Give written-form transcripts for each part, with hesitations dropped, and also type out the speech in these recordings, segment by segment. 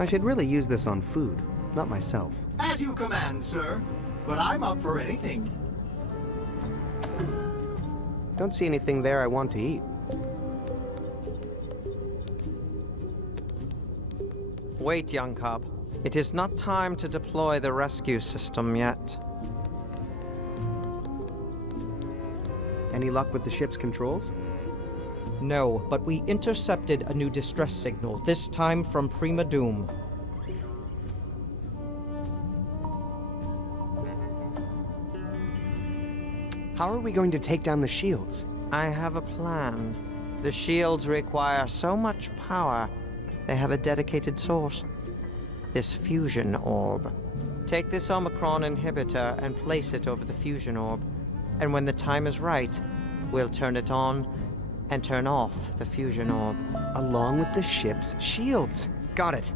I should really use this on food, not myself. As you command, sir. But I'm up for anything. Don't see anything there I want to eat. Wait, young cub. It is not time to deploy the rescue system yet. Any luck with the ship's controls? No, but we intercepted a new distress signal, this time from Prima Doom. How are we going to take down the shields? I have a plan. The shields require so much power, they have a dedicated source. This fusion orb. Take this Omicron inhibitor and place it over the fusion orb. And when the time is right, we'll turn it on and turn off the fusion orb. Along with the ship's shields. Got it.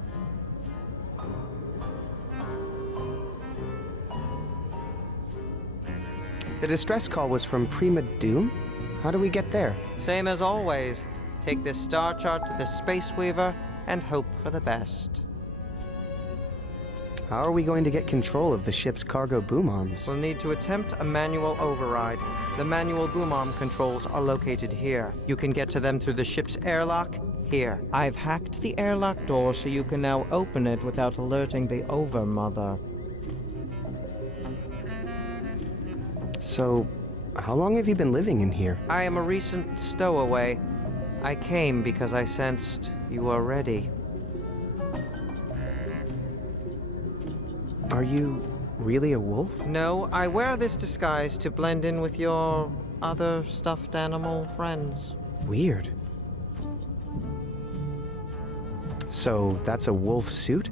The distress call was from Prima Doom? How do we get there? Same as always. Take this star chart to the Space Weaver and hope for the best. How are we going to get control of the ship's cargo boom arms? We'll need to attempt a manual override. The manual boom arm controls are located here. You can get to them through the ship's airlock here. I've hacked the airlock door so you can now open it without alerting the Overmother. So, how long have you been living in here? I am a recent stowaway. I came because I sensed you were ready. Are you really a wolf? No, I wear this disguise to blend in with your other stuffed animal friends. Weird. So, that's a wolf suit?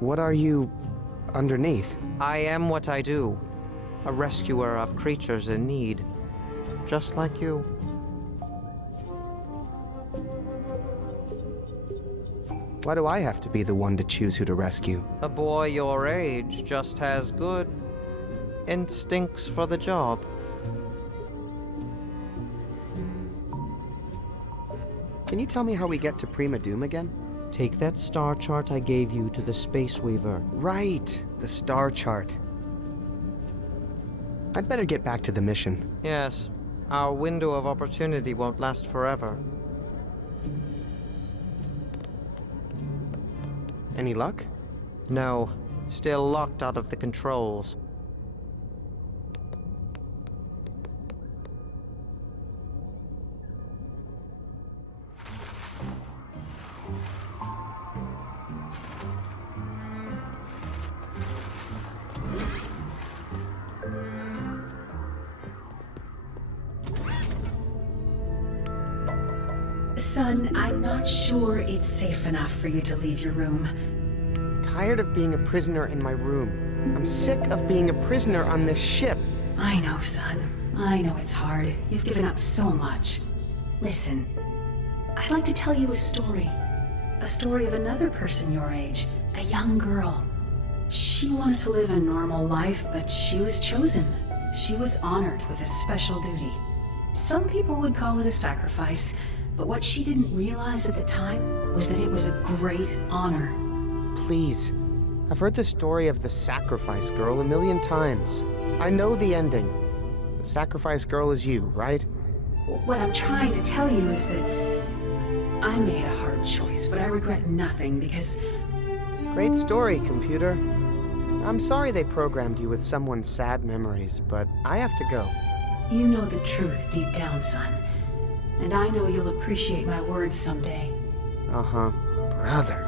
What are you underneath? I am what I do. A rescuer of creatures in need. Just like you. Why do I have to be the one to choose who to rescue? A boy your age just has good instincts for the job. Can you tell me how we get to Prima Doom again? Take that star chart I gave you to the Space Weaver. Right, the star chart. I'd better get back to the mission. Yes, our window of opportunity won't last forever. Any luck? No, still locked out of the controls. Son, I'm not sure it's safe enough for you to leave your room. Tired of being a prisoner in my room. I'm sick of being a prisoner on this ship. I know, son. I know it's hard. You've given up so much. Listen, I'd like to tell you a story. A story of another person your age, a young girl. She wanted to live a normal life, but she was chosen. She was honored with a special duty. Some people would call it a sacrifice, but what she didn't realize at the time was that it was a great honor. Please. I've heard the story of the Sacrifice Girl a million times. I know the ending. The Sacrifice Girl is you, right? What I'm trying to tell you is that I made a hard choice, but I regret nothing because... Great story, computer. I'm sorry they programmed you with someone's sad memories, but I have to go. You know the truth deep down, son. And I know you'll appreciate my words someday. Uh-huh. Brother.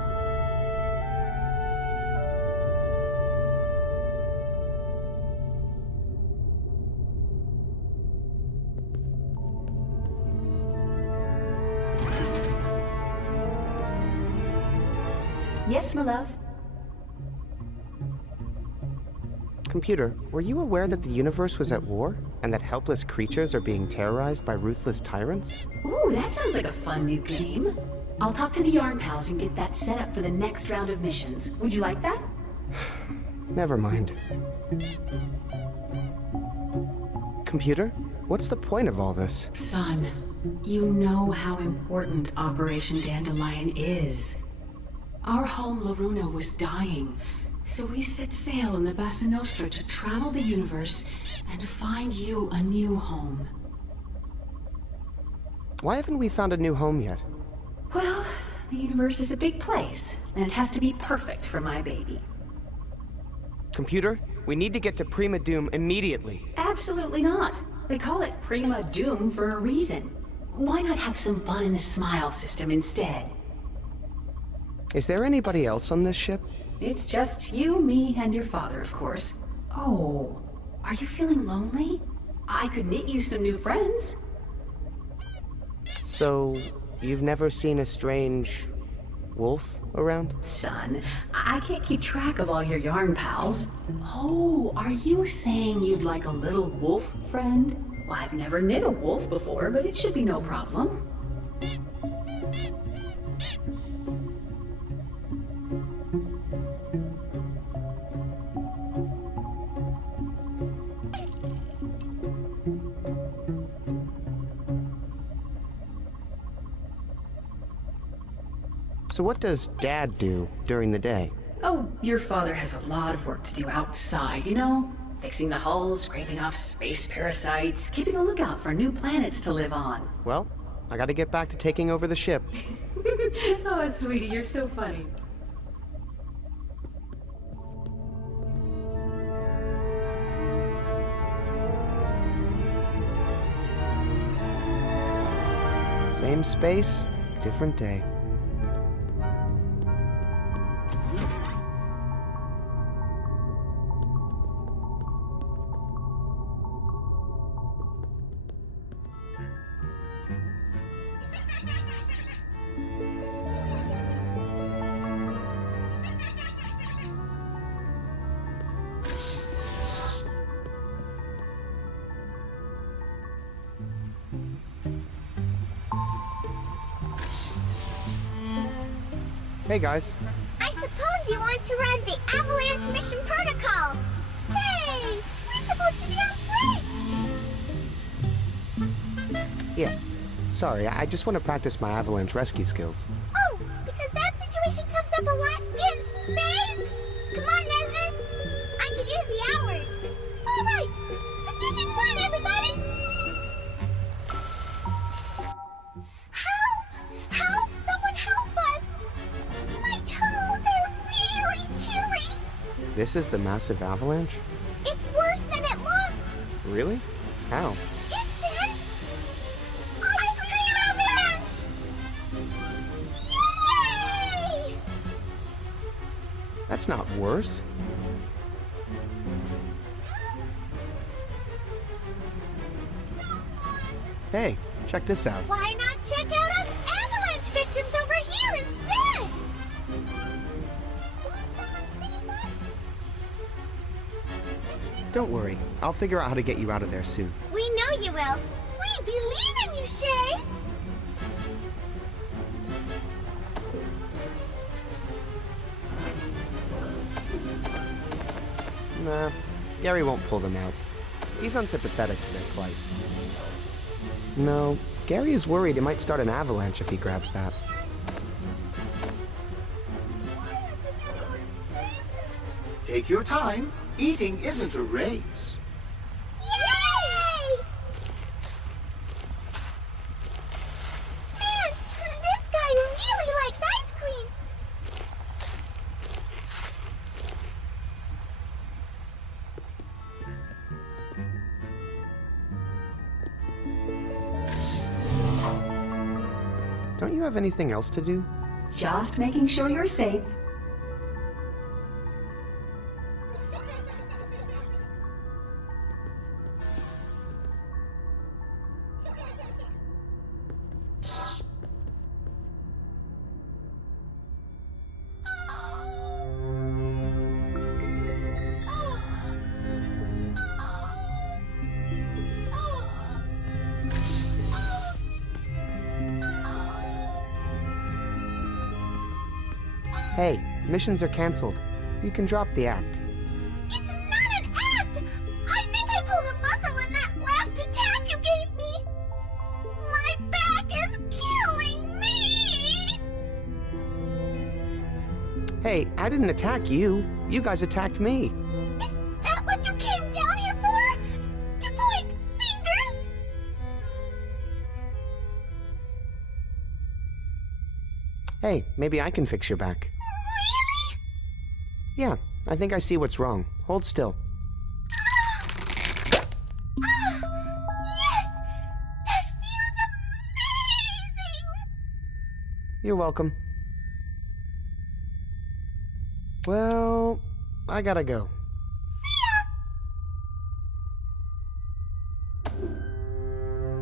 Yes, my love? Computer, were you aware that the universe was at war? And that helpless creatures are being terrorized by ruthless tyrants? Ooh, that sounds like a fun new game. I'll talk to the Yarn Pals and get that set up for the next round of missions. Would you like that? Never mind. Computer, what's the point of all this? Son, you know how important Operation Dandelion is. Our home Loruna was dying, so we set sail in the Bassa Nostra to travel the universe and find you a new home. Why haven't we found a new home yet? Well, the universe is a big place, and it has to be perfect for my baby. Computer, we need to get to Prima Doom immediately. Absolutely not. They call it Prima Doom for a reason. Why not have some fun in the Smile system instead? Is there anybody else on this ship? It's just you, me, and your father, of course. Oh, are you feeling lonely? I could knit you some new friends. So, you've never seen a strange wolf around? Son, I can't keep track of all your yarn pals. Oh, are you saying you'd like a little wolf friend? Well, I've never knit a wolf before, but it should be no problem. So what does Dad do during the day? Oh, your father has a lot of work to do outside, you know? Fixing the hull, scraping off space parasites, keeping a lookout for new planets to live on. Well, I gotta get back to taking over the ship. Oh, sweetie, you're so funny. Same space, different day. Hey guys. I suppose you want to run the Avalanche Mission Protocol. Hey, we're supposed to be on break. Yes. Sorry, I just want to practice my avalanche rescue skills. Oh, because that situation comes up a lot in space. Come on, Nesrin. I could use the hours. All right, position 1, everybody. Help! Help! Someone help us! My toes are really chilly. This is the massive avalanche? It's worse than it looks. Really? How? It's an ice cream avalanche! Yay! That's not worse. Hey, check this out. Why not check out us avalanche victims over here instead? Won't someone save us? Don't worry, I'll figure out how to get you out of there soon. We know you will. We believe in you, Shay. Nah, Gary won't pull them out. He's unsympathetic to their plight. No, Gary is worried it might start an avalanche if he grabs that. Take your time. Eating isn't a race. Yay! Man, this guy really likes ice cream. Don't you have anything else to do? Just making sure you're safe. Hey, missions are canceled. You can drop the act. It's not an act! I think I pulled a muscle in that last attack you gave me! My back is killing me! Hey, I didn't attack you. You guys attacked me. Is that what you came down here for? To point fingers? Hey, maybe I can fix your back. Really? Yeah, I think I see what's wrong. Hold still. Yes! That feels amazing! You're welcome. Well, I gotta go.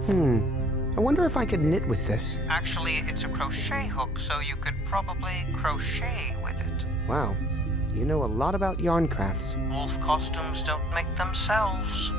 I wonder if I could knit with this. Actually, it's a crochet hook, so you could probably crochet with it. Wow, you know a lot about yarn crafts. Wolf costumes don't make themselves.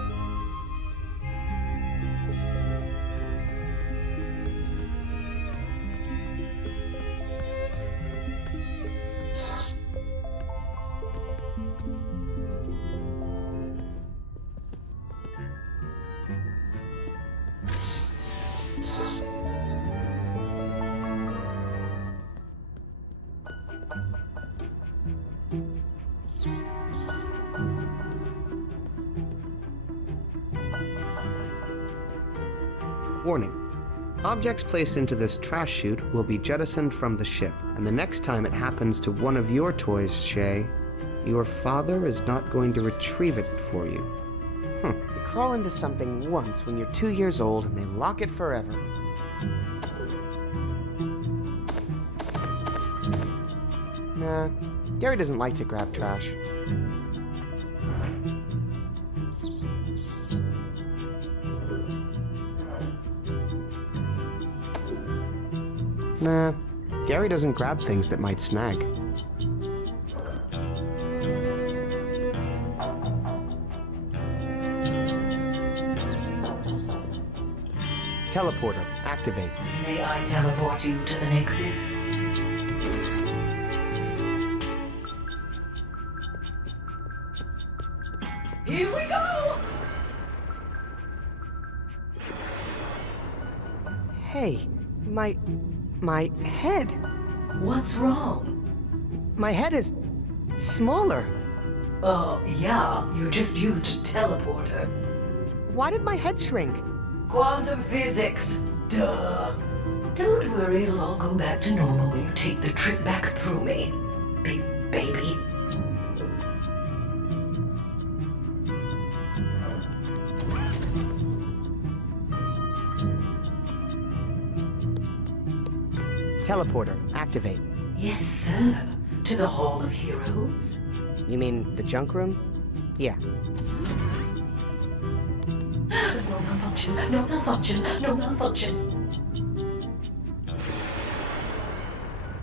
Warning. Objects placed into this trash chute will be jettisoned from the ship, and the next time it happens to one of your toys, Shay, your father is not going to retrieve it for you. You crawl into something once when you're 2 years old and they lock it forever. Nah, Gary doesn't like to grab trash. Nah, Gary doesn't grab things that might snag. Teleporter, activate. May I teleport you to the Nexus? Here we go! Hey, my head. What's wrong? My head is smaller. Yeah, you just used a teleporter. Why did my head shrink? Quantum physics. Duh. Don't worry, it'll all go back to normal when you take the trip back through me. Big baby. Teleporter, activate. Yes, sir. To the Hall of Heroes? You mean the junk room? Yeah. No malfunction, no malfunction, no malfunction.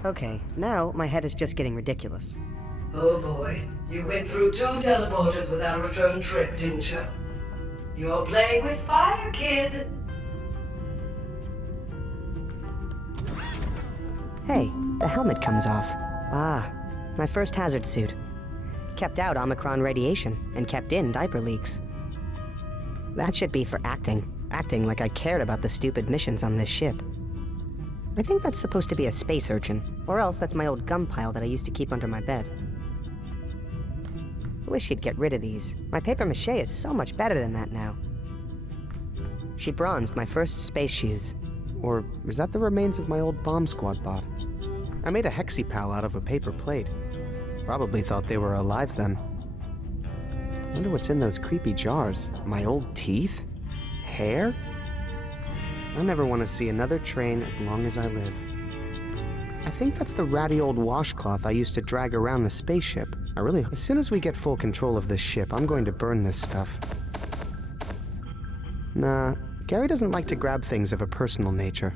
Okay, now my head is just getting ridiculous. Oh boy, you went through 2 teleporters without a return trip, didn't you? You're playing with fire, kid. Hey, the helmet comes off. Ah, my first hazard suit. Kept out Omicron radiation and kept in diaper leaks. That should be for acting. Acting like I cared about the stupid missions on this ship. I think that's supposed to be a space urchin, or else that's my old gum pile that I used to keep under my bed. I wish she'd get rid of these. My paper mache is so much better than that now. She bronzed my first space shoes. Or is that the remains of my old bomb squad bot? I made a hexipal out of a paper plate. Probably thought they were alive then. Wonder what's in those creepy jars. My old teeth? Hair? I never want to see another train as long as I live. I think that's the ratty old washcloth I used to drag around the spaceship. As soon as we get full control of this ship, I'm going to burn this stuff. Nah, Gary doesn't like to grab things of a personal nature.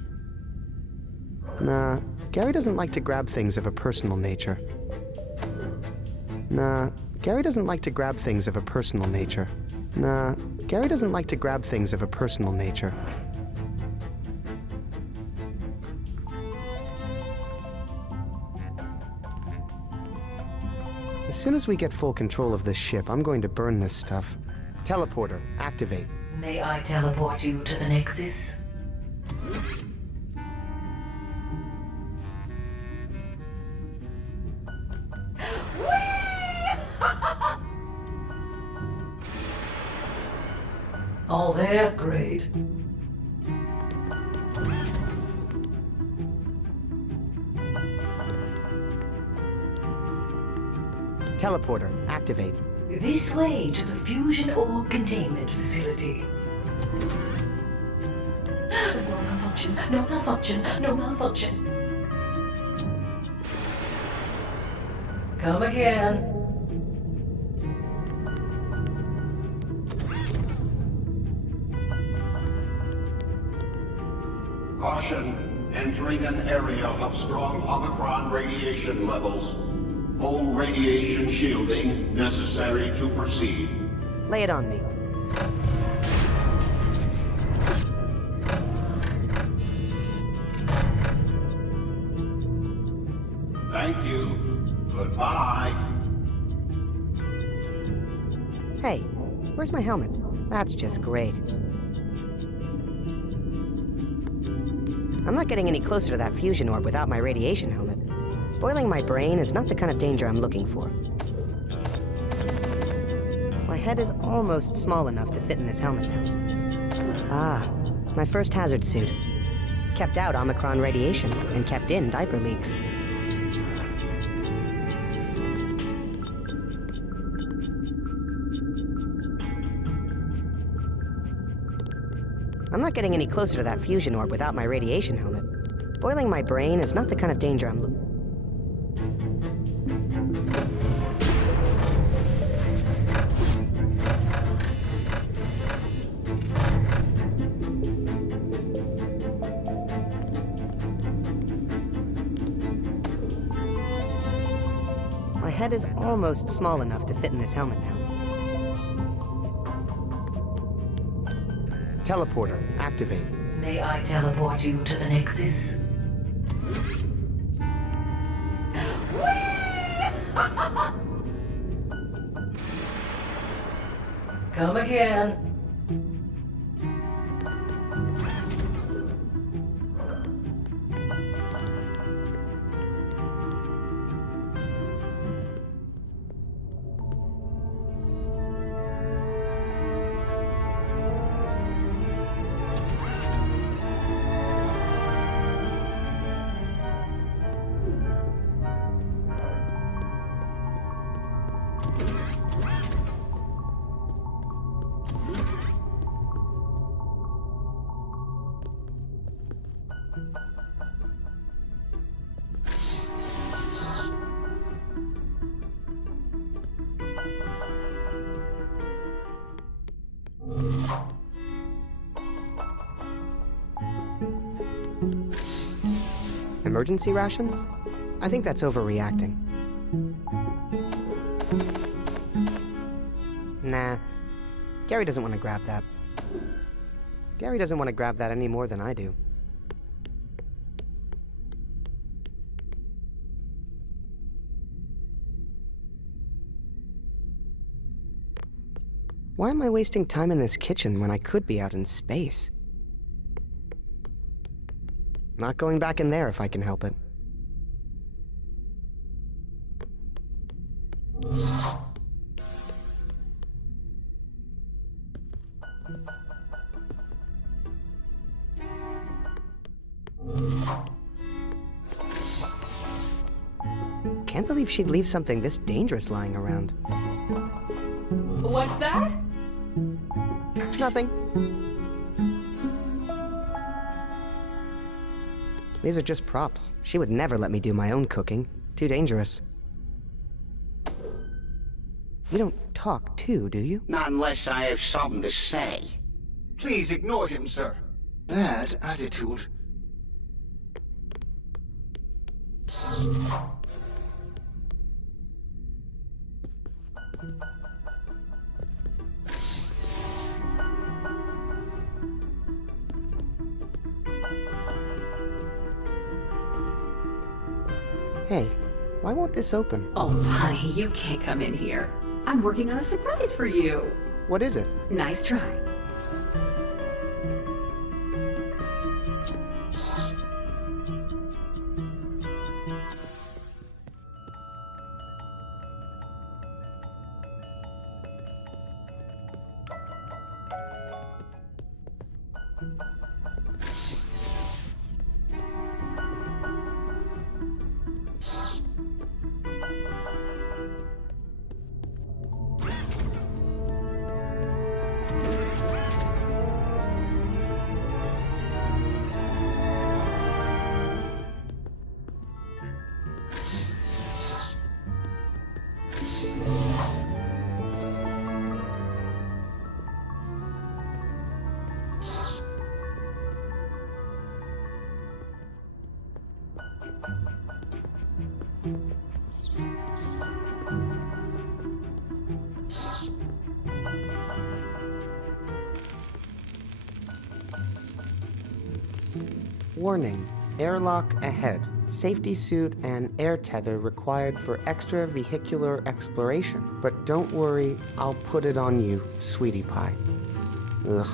Nah, Gary doesn't like to grab things of a personal nature. Nah, Gary doesn't like to grab things of a personal nature. Nah, Gary doesn't like to grab things of a personal nature. As soon as we get full control of this ship, I'm going to burn this stuff. Teleporter, activate. May I teleport you to the Nexus? All there? Great. Teleporter, activate. This way to the fusion orb containment facility. No malfunction, no malfunction, no malfunction. Come again. Caution, entering an area of strong Omicron radiation levels. Full radiation shielding necessary to proceed. Lay it on me. Thank you. Goodbye. Hey, where's my helmet? That's just great. I'm not getting any closer to that fusion orb without my radiation helmet. Boiling my brain is not the kind of danger I'm looking for. My head is almost small enough to fit in this helmet now. Ah, my first hazard suit. Kept out Omicron radiation and kept in diaper leaks. I'm not getting any closer to that fusion orb without my radiation helmet. Boiling my brain is not the kind of danger I'm looking for. My head is almost small enough to fit in this helmet now. Teleporter, activate. May I teleport you to the Nexus? Come again. Emergency rations? I think that's overreacting. Nah. Gary doesn't want to grab that. Gary doesn't want to grab that any more than I do. Why am I wasting time in this kitchen when I could be out in space? Not going back in there if I can help it. Can't believe she'd leave something this dangerous lying around. What's that? Nothing. These are just props. She would never let me do my own cooking. Too dangerous. You don't talk too, do you? Not unless I have something to say. Please ignore him, sir. Bad attitude. Hey, why won't this open? Oh, honey, you can't come in here. I'm working on a surprise for you. What is it? Nice try. Warning, airlock ahead. Safety suit and air tether required for extravehicular exploration. But don't worry, I'll put it on you, sweetie pie. Ugh.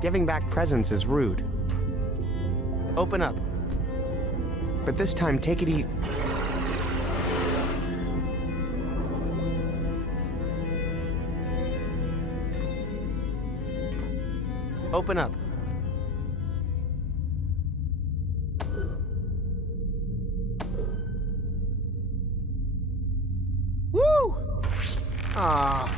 Giving back presents is rude. Open up. But this time, take it easy. Open up. Woo! Ah.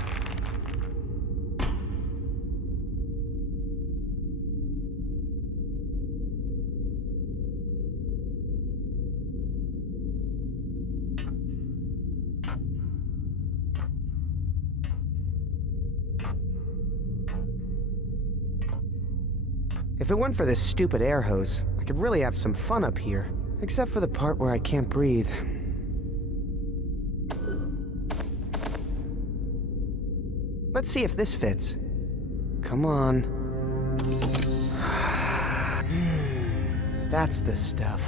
If it weren't for this stupid air hose, I could really have some fun up here. Except for the part where I can't breathe. Let's see if this fits. Come on. That's the stuff.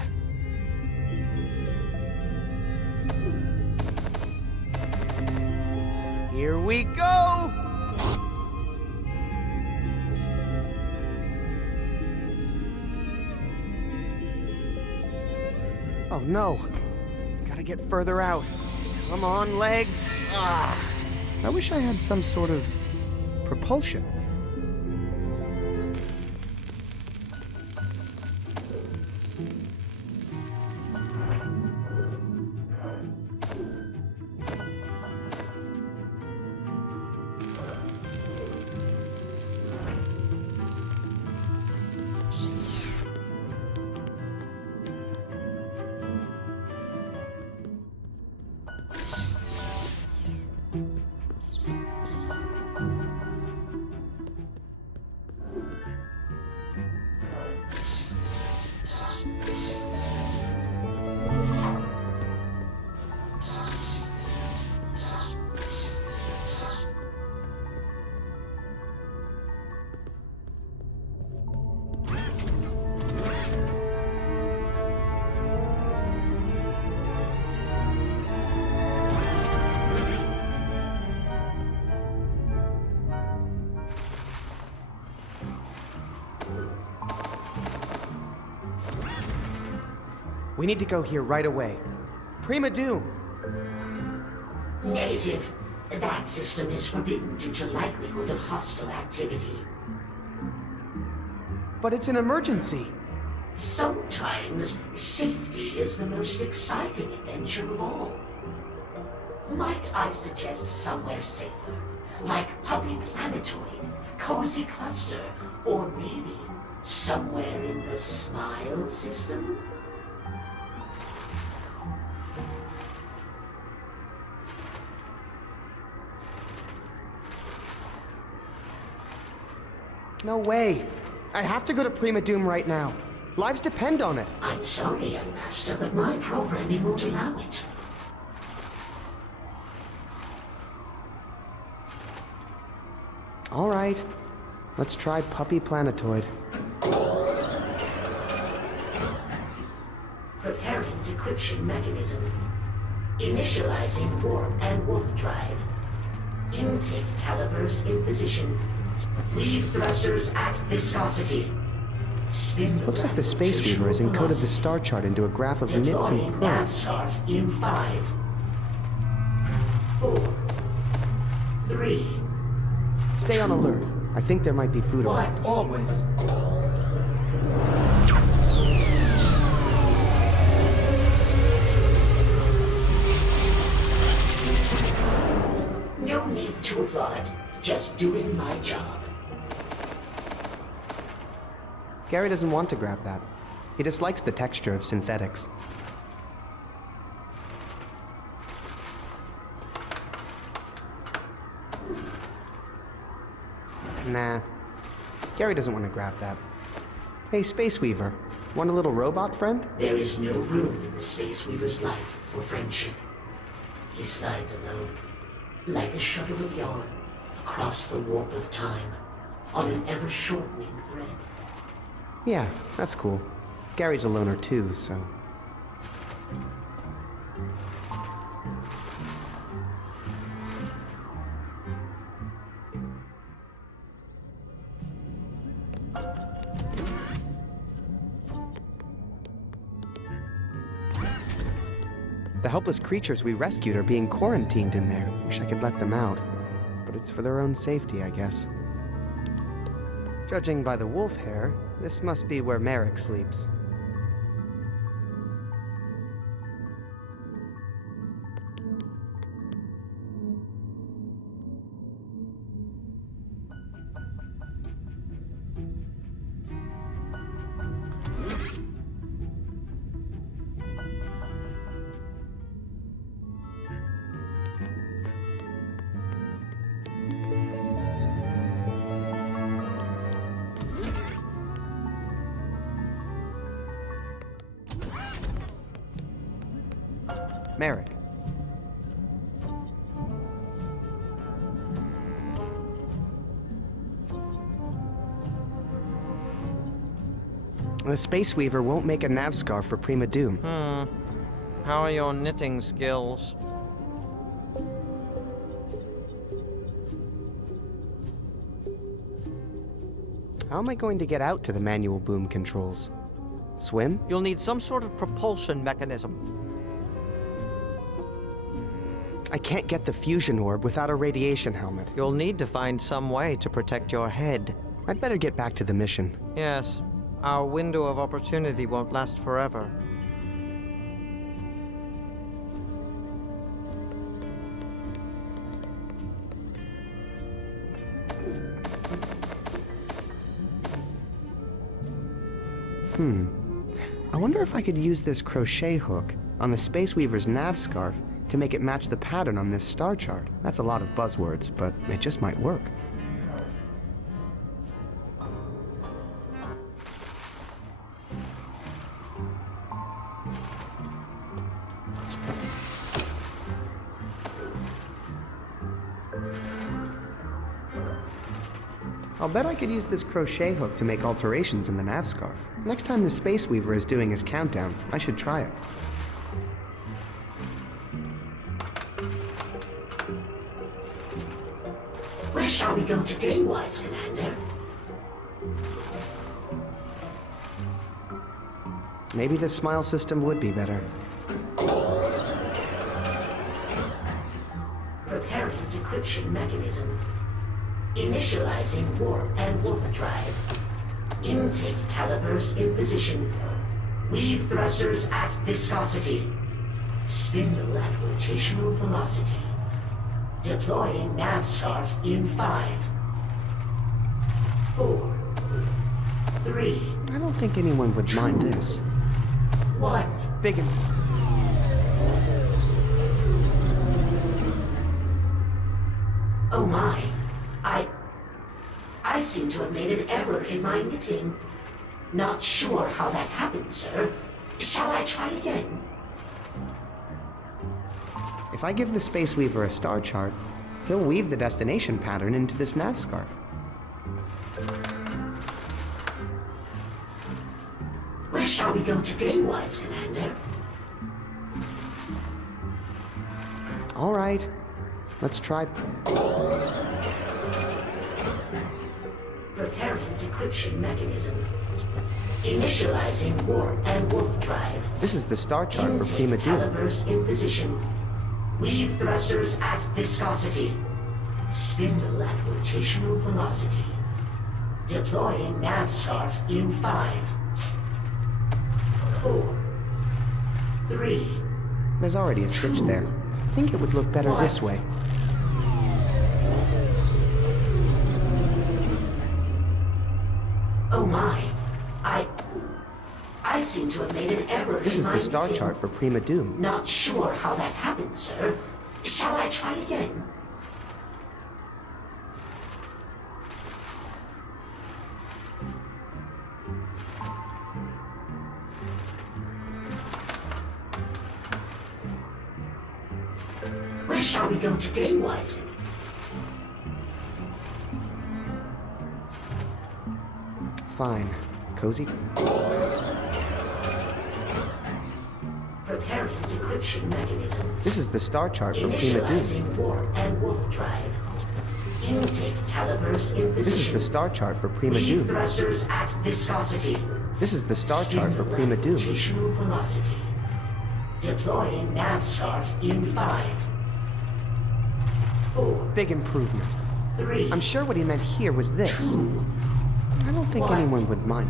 Here we go! Oh no. Gotta get further out. Come on, legs. Ah. I wish I had some sort of propulsion. We need to go here right away. Prima Doom! Negative. That system is forbidden due to likelihood of hostile activity. But it's an emergency. Sometimes safety is the most exciting adventure of all. Might I suggest somewhere safer? Like Puppy Planetoid, Cozy Cluster, or maybe somewhere in the Smile system? No way. I have to go to Prima Doom right now. Lives depend on it. I'm sorry, young master, but my programming won't allow it. All right. Let's try Puppy Planetoid. Preparing decryption mechanism. Initializing warp and wolf drive. Intake calipers in position. Leave thrusters at viscosity. Spindle Looks like the Space Weaver has encoded the star chart into a graph of nits and Deploying nav pearls. scarf in 5, 4, 3, Stay on alert. I think there might be food around. Always. No need to applaud. Just doing my job. Gary doesn't want to grab that. He dislikes the texture of synthetics. Nah. Gary doesn't want to grab that. Hey, Space Weaver. Want a little robot friend? There is no room in the Space Weaver's life for friendship. He slides alone, like a shuttle of yarn, across the warp of time, on an ever-shortening thread. Yeah, that's cool. Gary's a loner too, so... The helpless creatures we rescued are being quarantined in there. Wish I could let them out. But it's for their own safety, I guess. Judging by the wolf hair, this must be where Merrick sleeps. Merrick. The Space Weaver won't make a nav scarf for Prima Doom. How are your knitting skills? How am I going to get out to the manual boom controls? Swim? You'll need some sort of propulsion mechanism. I can't get the fusion orb without a radiation helmet. You'll need to find some way to protect your head. I'd better get back to the mission. Yes, our window of opportunity won't last forever. I wonder if I could use this crochet hook on the Space Weaver's nav scarf to make it match the pattern on this star chart. That's a lot of buzzwords, but it just might work. I'll bet I could use this crochet hook to make alterations in the nav scarf. Next time the Space Weaver is doing his countdown, I should try it. Where shall we go today, wise commander? Maybe the smile system would be better. Preparing decryption mechanism. Initializing warp and wolf drive. Intake calipers in position. Weave thrusters at viscosity. Spindle at rotational velocity. Deploying nav scarf in 5, 4, 3, I don't think anyone would mind this. 1. Big and... Oh my. I seem to have made an error in my knitting. Not sure how that happened, sir. Shall I try again? If I give the Space Weaver a star chart, he'll weave the destination pattern into this nav scarf. Where shall we go today, wise commander? All right, let's try. Preparing decryption mechanism. Initializing warp and wolf drive. This is the star chart for Prima Doom. Calibers in position. Weave thrusters at viscosity. Spindle at rotational velocity. Deploying nav scarf in 5, 4, 3. There's already a stitch there. I think it would look better this way. Oh my. I seem to have made an error This in is my the star knitting. chart for Prima Doom. Not sure how that happened, sir. Shall I try again? Where shall we go today, wise man? Fine. Cozy? Preparing decryption mechanism. This is the star chart for Prima Doom. Initializing warp and wolf drive. Intake calibers in position. This is the star chart for Prima Weave Doom. thrusters at viscosity. This is the star chart for Prima Doom. Rotational velocity. Deploying nav scarf in 5, 4, Big improvement. 3. I'm sure what he meant here was this. I don't think anyone would mind.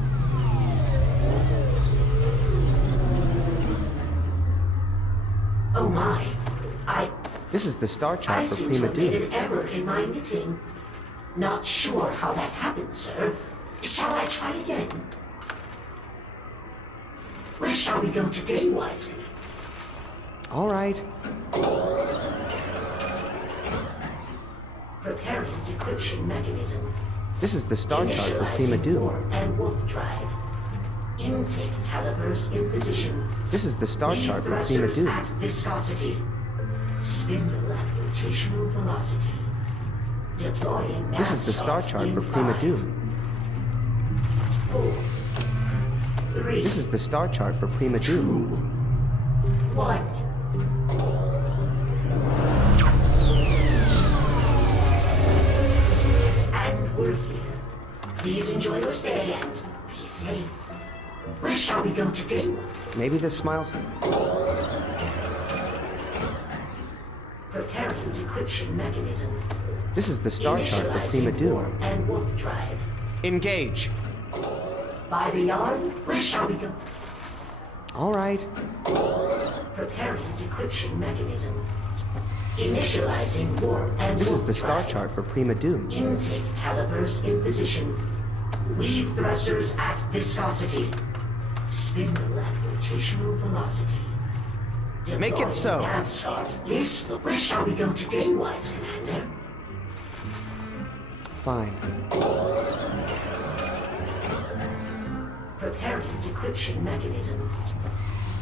Oh my. This is the star I chart for seem to Prima have made Doom. an error in my knitting. Not sure how that happened, sir. Shall I try again? Where shall we go today, wise man? All right. Preparing decryption mechanism. This is the star chart for Prima Initializing Doom. warp and wolf drive. Intake calibers in position. This is the star Weave chart for Prima thrusters Doom. at viscosity. Spindle at rotational velocity. Deploying This is the star chart for Prima Doom. 4, 3. This is the star chart for Prima Doom. 1. And we're here. Please enjoy your stay and be safe. Where shall we go today? Maybe this smiles. Preparing decryption mechanism. This is the star chart for Prima Initializing Doom. warp and wolf drive. Engage. By the yarn, where shall we go? All right. Preparing decryption mechanism. Initializing warp and This wolf is the star drive. chart for Prima Doom. Intake calibers in position. Weave thrusters at viscosity. Spindle at rotational velocity. Make it so. Deploying nav scarf. Yes, where shall we go today, wise commander? Fine. Preparing decryption mechanism.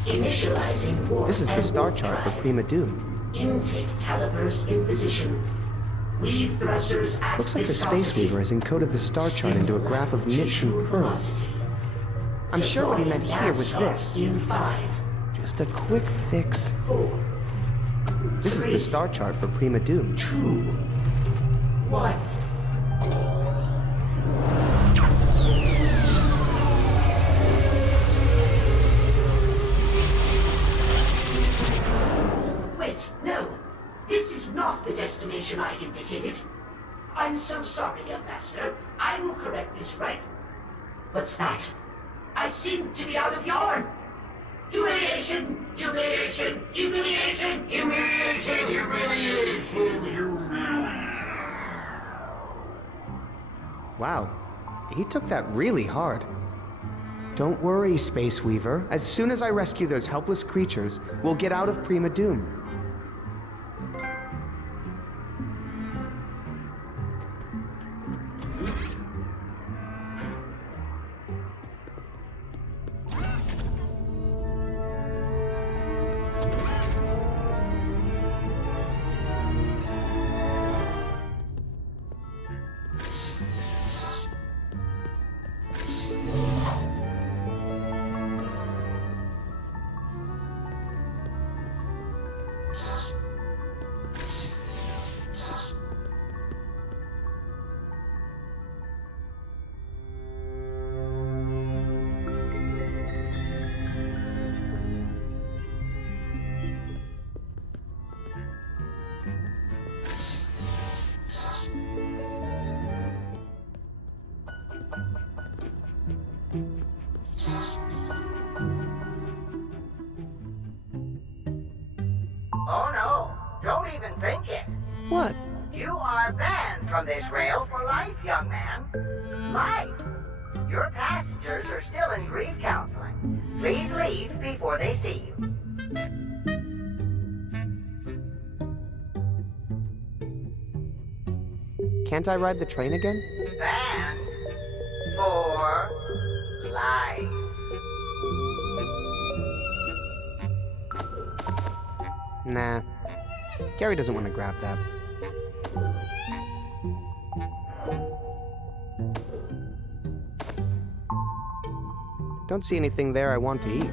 Initializing warp This is the and star wolf chart for drive. Prima Doom. Intake calibers in position. Weave thrusters at Looks like the viscosity. Space Weaver has encoded the star chart into a graph of knits and Rotational curves. velocity. I'm sure what he meant Deploying here nav was scarf this. In 5, Just a quick fix. 4, This is the star chart for Prima Doom. 2, 1. Wait, no. This is not the destination I indicated. I'm so sorry, young master. I will correct this right. What's that? I seem to be out of yarn. Humiliation! Humiliation! Humiliation! Humiliation! Humiliation! Wow, he took that really hard. Don't worry, Space Weaver. As soon as I rescue those helpless creatures, we'll get out of Prima Doom. from this rail for life, young man. Life. Your passengers are still in grief counseling. Please leave before they see you. Can't I ride the train again? Band for life. Nah. Gary doesn't want to grab that. Don't see anything there I want to eat.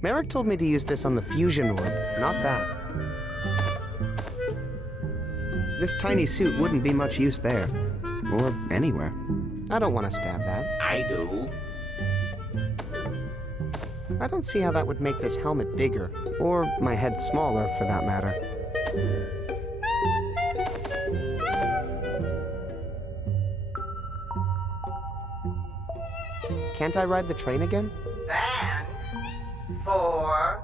Merrick told me to use this on the fusion orb, not that. This tiny suit wouldn't be much use there. Or anywhere. I don't want to stab that. I do. I don't see how that would make this helmet bigger, or my head smaller, for that matter. Can't I ride the train again? Band for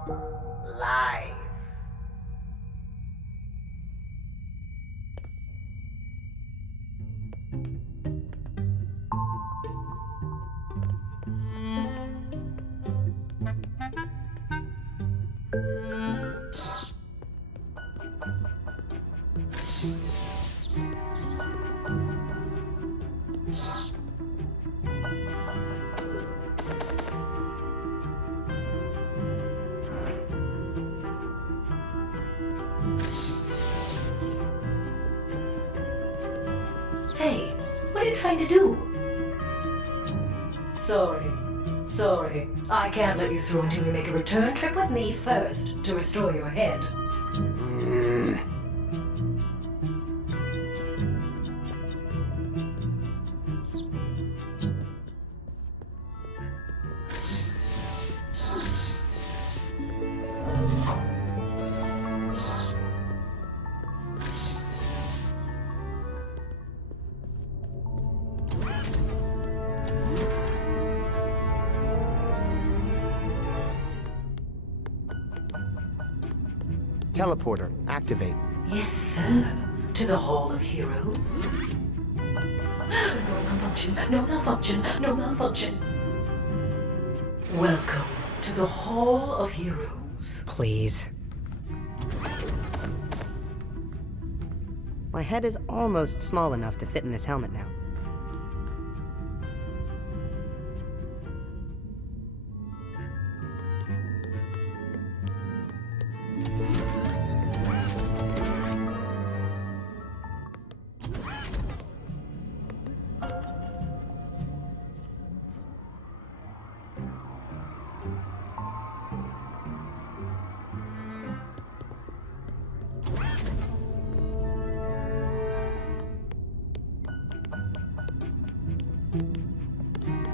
life. Hey, what are you trying to do? Sorry. I can't let you through until you make a return trip with me first to restore your head. Teleporter, activate. Yes, sir. To the Hall of Heroes. No malfunction. Welcome to the Hall of Heroes. Please. My head is almost small enough to fit in this helmet now.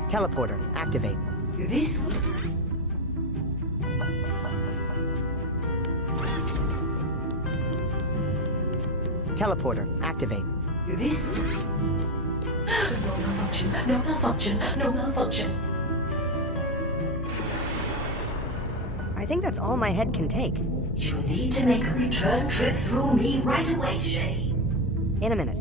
Teleporter, activate. This... Teleporter, activate. This... No malfunction. I think that's all my head can take. You need to make a return trip through me right away, Shay. In a minute.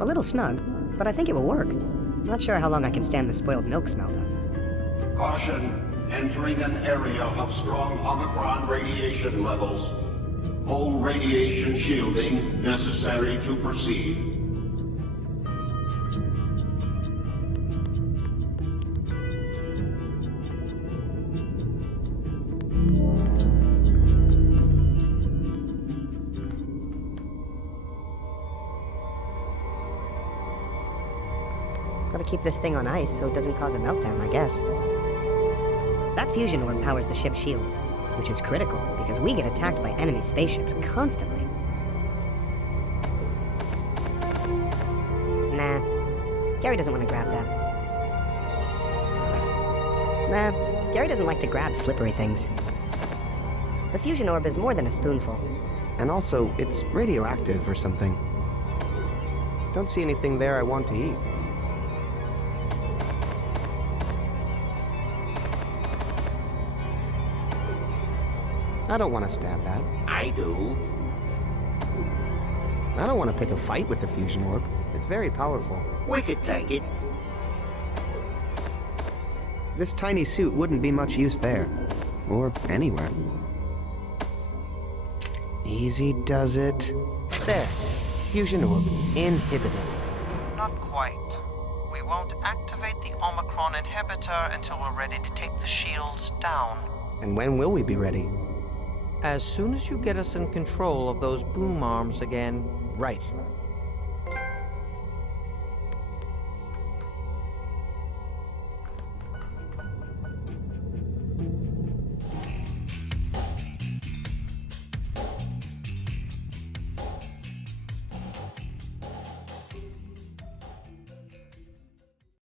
A little snug, but I think it will work. Not sure how long I can stand the spoiled milk smell, though. Caution. Entering an area of strong Omicron radiation levels. Full radiation shielding necessary to proceed. Gotta keep this thing on ice so it doesn't cause a meltdown, I guess. That fusion orb powers the ship's shields, which is critical because we get attacked by enemy spaceships constantly. Nah, Gary doesn't want to grab that. Nah, Gary doesn't like to grab slippery things. The fusion orb is more than a spoonful. And also, it's radioactive or something. Don't see anything there I want to eat. I don't want to stab that. I do. I don't want to pick a fight with the fusion orb. It's very powerful. We could take it. This tiny suit wouldn't be much use there. Or anywhere. Easy does it. There. Fusion orb inhibited. Not quite. We won't activate the Omicron inhibitor until we're ready to take the shields down. And when will we be ready? As soon as you get us in control of those boom arms again. Right.